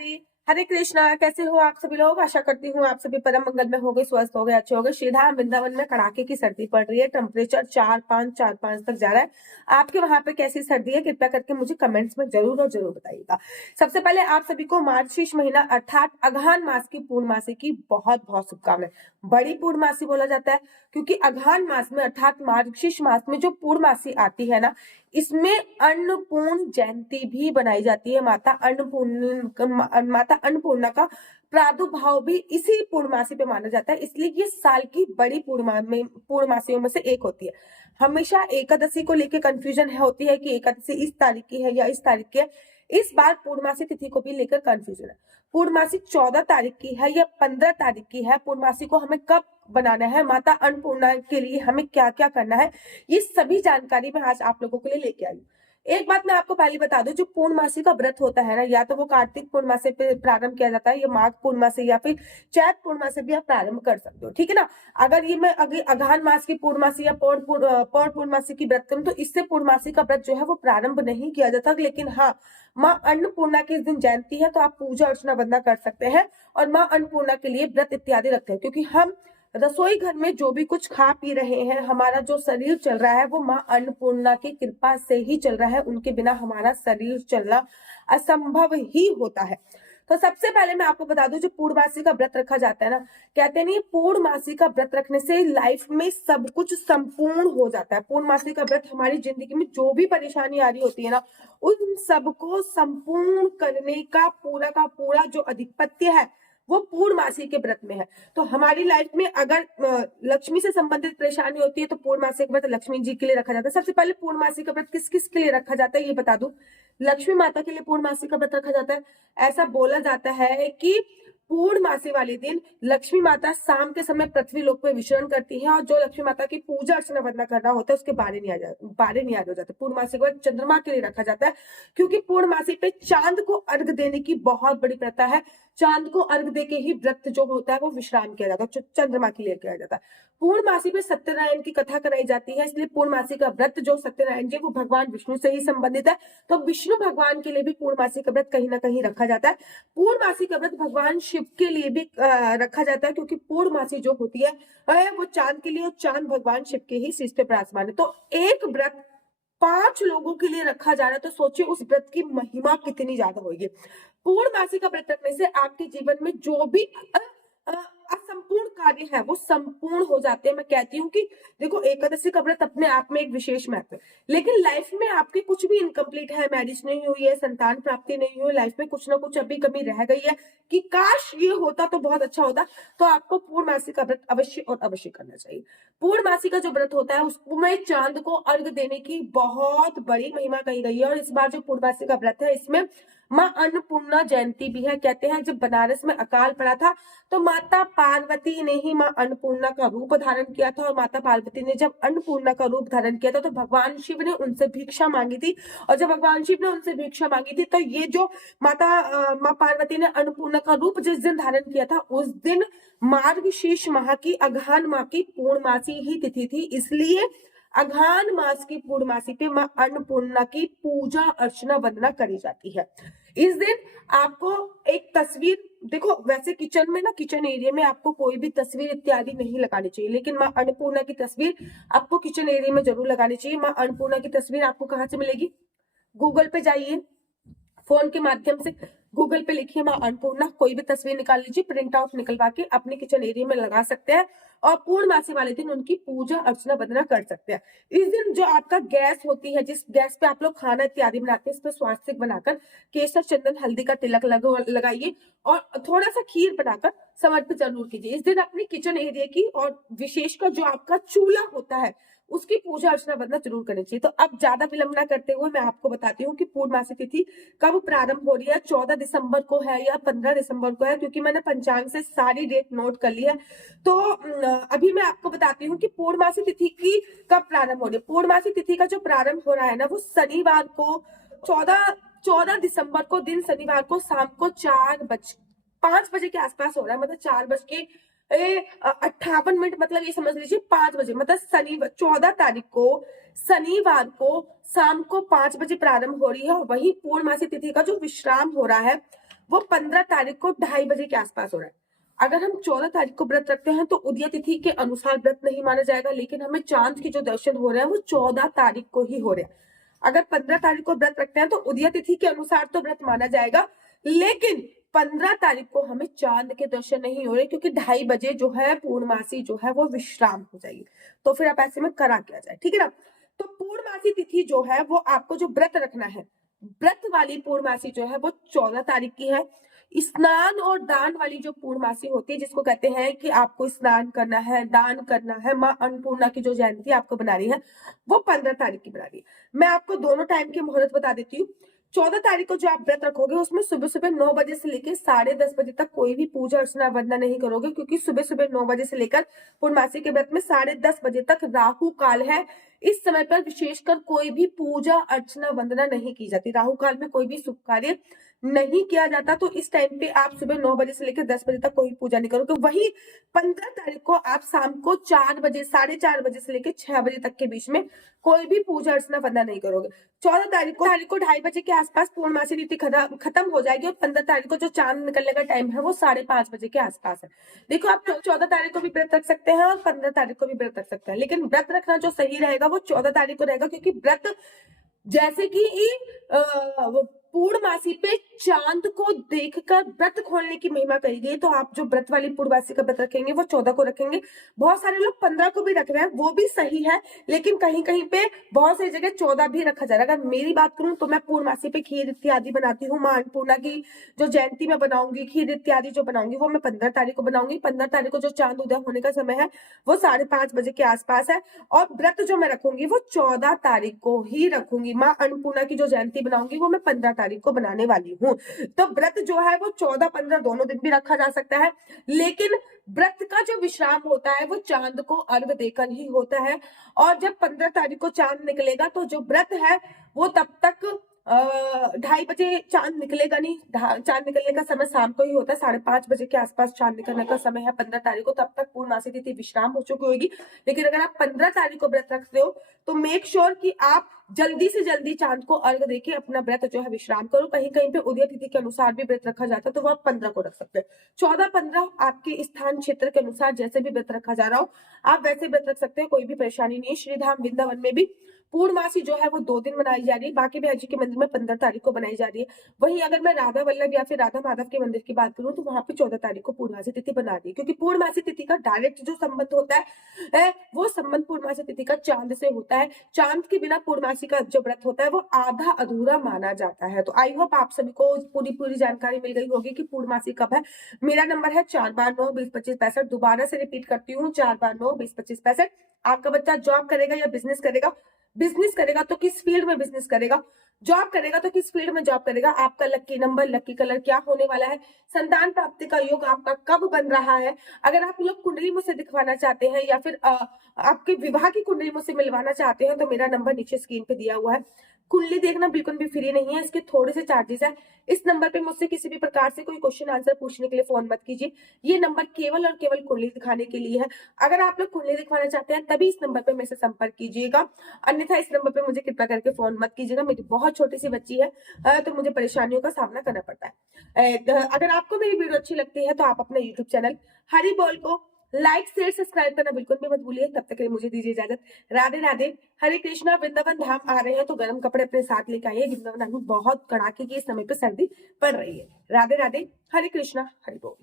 राधे हरे कृष्णा। कैसे हो आप सभी लोग? आशा करती हूँ आप सभी परम मंगल में हो गए, स्वस्थ हो गए, अच्छे हो गए। श्रीधाम वृंदावन में कड़ाके की सर्दी पड़ रही है। टेम्परेचर 4-5 तक जा रहा है। आपके वहां पे कैसी सर्दी है? कृपया करके मुझे कमेंट्स में जरूर और जरूर बताइएगा। सबसे पहले आप सभी को मार्गशीर्ष महीना अर्थात अगहन मास की पूर्णमासी की बहुत बहुत शुभकामनाएं। बड़ी पूर्णमासी बोला जाता है क्योंकि अगहन मास में अर्थात मार्गशीर्ष मास में जो पूर्णमासी आती है ना, इसमें अन्नपूर्ण जयंती भी बनाई जाती है। माता अन्नपूर्णा का प्रादुर्भाव भी इसी पूर्णमासी पे माना जाता है, इसलिए ये साल की बड़ी पूर्णमासियों में से एक होती है। हमेशा एकादशी को लेकर कंफ्यूजन होती है कि एकादशी इस तारीख की है या इस तारीख की है। इस बार पूर्णमासी तिथि को भी लेकर कंफ्यूजन है। पूर्णमासी 14 तारीख की है या 15 तारीख की है? पूर्णमासी को हमें कब बनाना है? माता अन्नपूर्णा के लिए हमें क्या क्या करना है? ये सभी जानकारी मैं आज आप लोगों के लिए लेके आई हूँ। एक बात मैं आपको पहले बता दूं, जो पूर्णमासी का व्रत होता है ना, या तो वो कार्तिक पूर्णमासी पे प्रारंभ किया जाता है या माघ पूर्णमासी या फिर चैत पूर्णमासी भी आप प्रारंभ कर सकते हो, ठीक है ना। अगर ये मैं अगहन मास की पूर्णमासी या पौष पूर्णमासी की व्रत करूं तो इससे पूर्णमासी का व्रत जो है वो प्रारंभ नहीं किया जाता। लेकिन हाँ, माँ अन्नपूर्णा के इस दिन जयंती है तो आप पूजा अर्चना वंदना कर सकते हैं और माँ अन्नपूर्णा के लिए व्रत इत्यादि रखते हैं, क्योंकि हम रसोई घर में जो भी कुछ खा पी रहे हैं, हमारा जो शरीर चल रहा है वो माँ अन्नपूर्णा की कृपा से ही चल रहा है। उनके बिना हमारा शरीर चलना असंभव ही होता है। तो सबसे पहले मैं आपको बता दूं, जो पूर्णमासी का व्रत रखा जाता है ना, कहते नहीं पूर्णमासी का व्रत रखने से लाइफ में सब कुछ संपूर्ण हो जाता है। पूर्णमासी का व्रत हमारी जिंदगी में जो भी परेशानी आ रही होती है ना, उन सबको संपूर्ण करने का पूरा जो अधिपत्य है वो पूर्णमासी के व्रत में है। तो हमारी लाइफ में अगर लक्ष्मी से संबंधित परेशानी होती है तो पूर्णमासी का व्रत लक्ष्मी जी के लिए रखा जाता है। सबसे पहले पूर्णमासी का व्रत किस किस के लिए रखा जाता है ये बता दूं। लक्ष्मी माता के लिए पूर्णमासी का व्रत रखा जाता है। ऐसा बोला जाता है कि पूर्णमासी वाले दिन लक्ष्मी माता शाम के समय पृथ्वी लोक पे विचरण करती है और जो लक्ष्मी माता की पूजा अर्चना वंदना कर रहा होता है उसके बारे नहीं याद हो जाता। पूर्णमासी को चंद्रमा के लिए रखा जाता है क्योंकि पूर्णमासी पे चांद को अर्घ देने की बहुत बड़ी प्रथा है। चांद को अर्घ दे के ही व्रत जो होता है वो विश्राम किया जाता है, चंद्रमा के लिए किया जाता है। पूर्णमासी पे सत्यनारायण की कथा कराई जाती है, इसलिए पूर्णमासी का व्रत जो सत्यनारायण जी वो भगवान विष्णु से ही संबंधित है। तो विष्णु भगवान के लिए भी पूर्णमासी का व्रत कहीं ना कहीं रखा जाता है। पूर्णमासी का व्रत भगवान शिव के लिए भी रखा जाता है, क्योंकि पूर्णमासी जो होती है वो चांद के लिए और चांद भगवान शिव के ही शीश पे विराजमान है। तो एक व्रत 5 लोगों के लिए रखा जा रहा है, तो सोचिए उस व्रत की महिमा कितनी ज्यादा होगी। पूर्णमासी का व्रत रखने से आपके जीवन में जो भी असंपूर्ण कार्य है वो संपूर्ण हो जाते हैं। मैं कहती हूँ कि देखो, एकादशी का व्रत अपने आप में एक विशेष महत्व है, लेकिन लाइफ में आपकी कुछ भी इनकम्प्लीट है, मैरिज नहीं हुई है, संतान प्राप्ति नहीं हुई, लाइफ में कुछ ना कुछ अभी कमी रह गई है कि काश ये होता तो बहुत अच्छा होता, तो आपको पूर्णमासी का व्रत अवश्य और अवश्य करना चाहिए। पूर्णमासी का जो व्रत होता है उसमें चांद को अर्घ देने की बहुत बड़ी महिमा कही गई है। और इस बार जो पूर्णमासी का व्रत है इसमें माँ अन्नपूर्णा जयंती भी है। कहते हैं जब बनारस में अकाल पड़ा था तो माता पार्वती ने ही माँ अन्नपूर्णा का रूप धारण किया था, और माता पार्वती ने जब अन्नपूर्णा का रूप धारण किया था तो भगवान शिव ने उनसे भिक्षा मांगी थी। और जब भगवान शिव ने उनसे भिक्षा मांगी थी तो ये जो माँ पार्वती ने अन्नपूर्णा का रूप जिस दिन धारण किया था उस दिन मार्गशीर्ष माह की अगहन माह की पूर्णमासी ही तिथि थी, इसलिए अगहन मास की पूर्णमासी पे माँ अन्नपूर्णा की पूजा अर्चना वंदना करी जाती है। इस दिन आपको एक तस्वीर, देखो वैसे किचन में ना, किचन एरिया में आपको कोई भी तस्वीर इत्यादि नहीं लगानी चाहिए, लेकिन माँ अन्नपूर्णा की तस्वीर आपको किचन एरिया में जरूर लगानी चाहिए। माँ अन्नपूर्णा की तस्वीर आपको कहाँ से मिलेगी? गूगल पे जाइए, फोन के माध्यम से गूगल पे लिखिए माँ अन्नपूर्णा, कोई भी तस्वीर निकाल लीजिए, प्रिंट आउट निकलवा के अपने किचन एरिया में लगा सकते हैं और पूर्णमासी वाले दिन उनकी पूजा अर्चना वंदना कर सकते हैं। इस दिन जो आपका गैस होती है, जिस गैस पे आप लोग खाना इत्यादि बनाते हैं, इस पे स्वास्तिक बनाकर केसर चंदन हल्दी का तिलक लगाइए और थोड़ा सा खीर बनाकर समर्पित जरूर कीजिए। इस दिन अपनी किचन एरिया की और विशेषकर जो आपका चूल्हा होता है उसकी पूजा अर्चना वंदना जरूर करनी चाहिए। तो अब ज्यादा विलंब न करते हुए मैं आपको बताती हूँ कि पूर्णमासी तिथि कब प्रारंभ हो रही है। 14 दिसंबर को है या 15 दिसंबर को है, क्योंकि मैंने पंचांग से सारी डेट नोट कर ली है। तो अभी मैं आपको बताती हूँ कि पूर्णमासी तिथि की कब प्रारंभ हो रही है। पूर्णमासी तिथि का जो प्रारंभ हो रहा है ना, वो शनिवार को 14 दिसंबर को दिन शनिवार को शाम को 5 बजे के आसपास हो रहा है। मतलब 4:58, मतलब ये समझ लीजिए 5 बजे, मतलब शनिवार 14 तारीख को शनिवार को शाम को 5 बजे प्रारंभ हो रही है। और वही पूर्णमासी तिथि का जो विश्राम हो रहा है वो 15 तारीख को 2:30 के आसपास हो रहा है। अगर हम 14 तारीख को व्रत रखते हैं तो उदय तिथि के अनुसार व्रत नहीं माना जाएगा, लेकिन हमें चांद के जो दर्शन हो रहे हैं वो 14 तारीख को ही हो रहे हैं। अगर 15 तारीख को व्रत रखते हैं तो उदय तिथि के अनुसार तो व्रत माना जाएगा, लेकिन 15 तारीख को हमें चांद के दर्शन नहीं हो रहे, क्योंकि 2:30 जो है पूर्णमासी जो है वो विश्राम हो जाएगी। तो फिर आप ऐसे में करा क्या जाए, ठीक है ना। तो पूर्णमासी तिथि जो है वो आपको जो व्रत रखना है, व्रत वाली पूर्णमासी जो है वो 14 तारीख की है। स्नान और दान वाली जो पूर्णमासी होती है, जिसको कहते हैं कि आपको स्नान करना है, दान करना है, माँ अन्नपूर्णा की जो जयंती आपको बनानी है वो 15 तारीख की बनानी है। मैं आपको दोनों टाइम के मुहूर्त बता देती हूँ। 14 तारीख को जो आप व्रत रखोगे उसमें सुबह सुबह 9 बजे से लेकर 10:30 बजे तक कोई भी पूजा अर्चना वंदना नहीं करोगे, क्योंकि सुबह सुबह 9 बजे से लेकर पूर्णमासी के व्रत में 10:30 बजे तक राहु काल है। इस समय पर विशेषकर कोई भी पूजा अर्चना वंदना नहीं की जाती। राहु काल में कोई भी शुभ कार्य नहीं किया जाता। तो इस टाइम पे आप सुबह 9 बजे से लेकर 10 बजे तक कोई पूजा नहीं करोगे। वही 15 तारीख को आप शाम को 4 बजे, 4:30 बजे से लेकर 6 बजे तक के बीच में कोई भी पूजा अर्चना वंदना नहीं करोगे। 14 तारीख को 2:30 बजे के आसपास पूर्णमासी तिथि खत्म हो जाएगी और 15 तारीख को जो चांद निकलने का टाइम है वो 5:30 बजे के आसपास है। देखो, आप 14 तारीख को भी व्रत रख सकते हैं और 15 तारीख को भी व्रत रख सकते हैं, लेकिन व्रत रखना जो सही रहेगा वो 14 तारीख को रहेगा, क्योंकि व्रत जैसे कि पूर्णमासी पे चांद को देखकर व्रत खोलने की महिमा कही गई। तो आप जो व्रत वाली पूर्णमासी का व्रत रखेंगे वो 14 को रखेंगे। बहुत सारे लोग 15 को भी रख रहे हैं, वो भी सही है, लेकिन कहीं कहीं पे बहुत सी जगह 14 भी रखा जा रहा है। अगर मेरी बात करूं तो मैं पूर्णमासी पे खीर इत्यादि बनाती हूँ। मां अन्नपूर्णा की जो जयंती में बनाऊंगी, खीर इत्यादि जो बनाऊंगी वो मैं 15 तारीख को बनाऊंगी। 15 तारीख को जो चांद उदय होने का समय है वो 5:30 बजे के आसपास है। और व्रत जो मैं रखूंगी वो 14 तारीख को ही रखूंगी। मां अन्नपूर्णा की जो जयंती बनाऊंगी वो मैं 15 तारीख को बनाने वाली हूँ। तो व्रत जो है वो 14-15 दोनों दिन भी रखा जा सकता है, लेकिन व्रत का जो विश्राम होता है वो चांद को अर्घ देकर ही होता है। और जब 15 तारीख को चांद निकलेगा तो जो व्रत है वो तब तक 2:30 बजे चांद निकलेगा नहीं। चांद निकलने का समय शाम को ही होता है, 5:30 बजे के आसपास चांद निकलने का समय है 15 तारीख को। तब तक पूर्णमासी तिथि विश्राम हो चुकी होगी। लेकिन अगर आप 15 तारीख को व्रत रखते हो तो मेक श्योर कि आप जल्दी से जल्दी चांद को अर्घ देके अपना व्रत जो है विश्राम करो। कहीं कहीं पे उदय तिथि के अनुसार भी व्रत रखा जाता है, तो वो आप 15 को रख सकते हैं। 14-15 आपके स्थान क्षेत्र के अनुसार जैसे भी व्रत रखा जा रहा हो आप वैसे व्रत रख सकते हैं, कोई भी परेशानी नहीं है। श्रीधाम वृंदावन में भी पूर्णमासी जो है वो 2 दिन मनाई जा रही है, बाकी भी जी के मंदिर में 15 तारीख को बनाई जा रही है। वहीं अगर मैं राधा वल्लभ या फिर राधा माधव के मंदिर की बात करूं तो वहां पे 14 तारीख को पूर्णमासी तिथि बना दी, क्योंकि पूर्णमासी तिथि का डायरेक्ट जो संबंध होता है वो संबंध पूर्णमासी तिथि का चांद से होता है। चांद के बिना पूर्णमासी का जो व्रत होता है वो आधा अधूरा माना जाता है। तो आई होप आप सभी को पूरी जानकारी मिल गई होगी कि पूर्णमासी कब है। मेरा नंबर है 4/9-20-25-65। दोबारा से रिपीट करती हूँ, 4/9-20-25-65। आपका बच्चा जॉब करेगा या बिजनेस करेगा? बिजनेस करेगा तो किस फील्ड में बिजनेस करेगा? जॉब करेगा तो किस फील्ड में जॉब करेगा? आपका लकी नंबर, लकी कलर क्या होने वाला है? संतान प्राप्ति का योग आपका कब बन रहा है? अगर आप लोग कुंडली मुझसे दिखवाना चाहते हैं या फिर आपके विवाह की कुंडली मुझसे मिलवाना चाहते हैं तो मेरा नंबर नीचे स्क्रीन पे दिया हुआ है। कुंडली देखना बिल्कुल भी फ्री नहीं है, इसके थोड़े से चार्जेस है। इस नंबर पे मुझसे किसी भी प्रकार से कोई क्वेश्चन आंसर पूछने के लिए फोन मत कीजिए। ये नंबर केवल और केवल कुंडली दिखाने के लिए है। अगर आप लोग कुंडली दिखवाना चाहते हैं तभी इस नंबर पे मेरे से संपर्क कीजिएगा, अन्यथा इस नंबर पे मुझे कृपया करके फोन मत कीजिएगा। मेरी बहुत छोटी सी बच्ची है तो मुझे परेशानियों का सामना करना पड़ता है। अगर आपको मेरी वीडियो अच्छी लगती है तो आप अपने यूट्यूब चैनल हरी बोल को लाइक शेयर सब्सक्राइब करना बिल्कुल भी मत भूलिए। तब तक के लिए मुझे दीजिए इजाजत। राधे राधे। हरे कृष्णा। वृंदावन धाम आ रहे हैं तो गर्म कपड़े अपने साथ लेकर आइए। वृंदावन धाम में बहुत कड़ाके की इस समय पे सर्दी पड़ रही है। राधे राधे। हरे कृष्णा। हरि बोल।